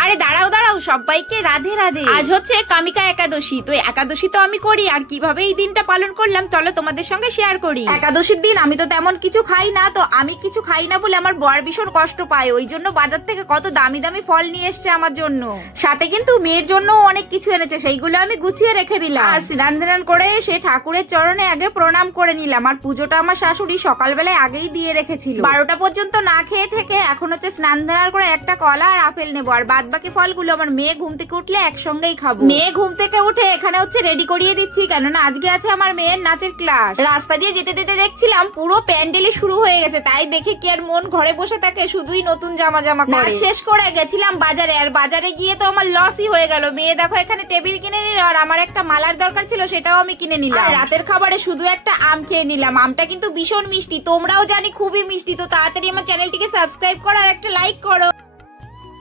আরে দাঁড়াও দাঁড়াও, সবাইকে রাধে রাধে। আজ হচ্ছে কামিকা একাদশী, তো একাদশী তো আমি করি, আর কিভাবে এই দিনটা পালন করলাম চলো তোমাদের সঙ্গে শেয়ার করি। একাদশীর দিন আমি তো তেমন কিছু খাই না, তো আমি কিছু খাই না বলে আমার বর ভীষণ কষ্ট পায়, ওই জন্য বাজার থেকে কত দামি দামি ফল নিয়ে এসছে আমার জন্য, সাথে কিন্তু মেয়ের জন্য অনেক কিছু এনেছে, সেইগুলো আমি গুছিয়ে রেখে দিলাম। আর স্নান ধান করে সে ঠাকুরের চরণে আগে প্রণাম করে নিলাম, আর পুজোটা আমার শাশুড়ি সকালবেলায় আগেই দিয়ে রেখেছিল। 12টা পর্যন্ত না খেয়ে থেকে এখন হচ্ছে স্নান ধান করে একটা কলা আর আপেল নেবো, আর বাদ বাকি ফলগুলো আমার মেয়ে ঘুম থেকে উঠলে একসঙ্গেই খাবো। মেয়ে ঘুম থেকে উঠে এখানে হচ্ছে রেডি করিয়ে দিচ্ছি, কেননা আজকে আছে আমার মেয়ের নাচের ক্লাস। রাস্তা দিয়ে যেতে যেতে দেখছিলাম পুরো প্যান্ডেলই শুরু হয়ে গেছে, তাই দেখে কি আর মন ঘরে বসে থাকে, শুধুই নতুন জামা জামা করে। শেষ করে গেছিলাম বাজারে, আর বাজারে গিয়ে তো আমার লসই হয়ে গেল। মেয়ে দেখো এখানে টেবিল কিনে নিল, আর আমার একটা মালার দরকার ছিল সেটাও আমি কিনে নিলাম। রাতের খাবারে শুধু একটা আম খেয়ে নিলাম, আমটা কিন্তু ভীষণ মিষ্টি, তোমরাও জানি খুবই মিষ্টি। তো তাড়াতাড়ি আমার চ্যানেলটিকে সাবস্ক্রাইব করো আর একটা লাইক করো।